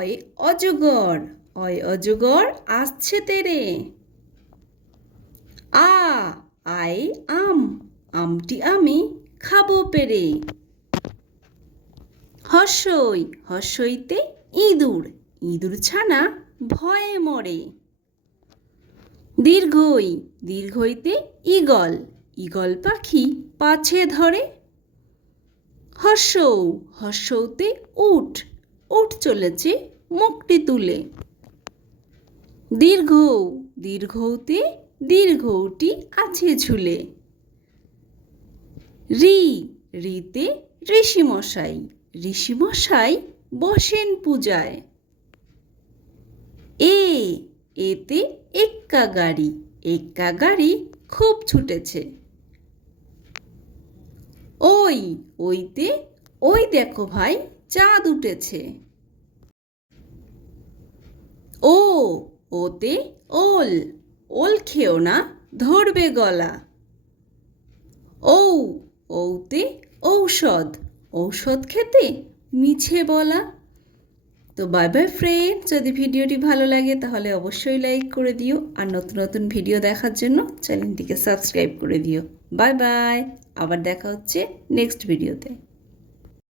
অয় অজগর অয় অজগর আসছে তেরে আ আই আম আমটি আমি খাবো পেরে হসই হসইতে ইঁদুর ইঁদুর ছানা ভয়ে মরে দীর্ঘই দীর্ঘইতে ইগল ইগল পাখি পাছে ধরে হর্ষৌ হর্ষৌতে উঠ চলেছে মুখটি তুলে দীর্ঘ দীর্ঘতে দীর্ঘটি আছে ঝুলে রি রিতে ঋষিমশাই ঋষিমশাই বসেন পূজায় এ এতে এক্কা গাড়ি এক্কা গাড়ি খুব ছুটেছে ওই ওইতে ওই দেখো ভাই চাঁদ উঠেছে ও ওতে ওল ওল খেও না ধরবে গলা ঔ ঔতে ঔষধ ঔষধ খেতে মিছে বলা তো বাই বাই ফ্রেন্ড যদি ভিডিওটি ভালো লাগে তাহলে অবশ্যই লাইক করে দিও আর নতুন নতুন ভিডিও দেখার জন্য চ্যানেলটিকে সাবস্ক্রাইব করে দিও বাই বাই আবার দেখা হচ্ছে নেক্সট ভিডিওতে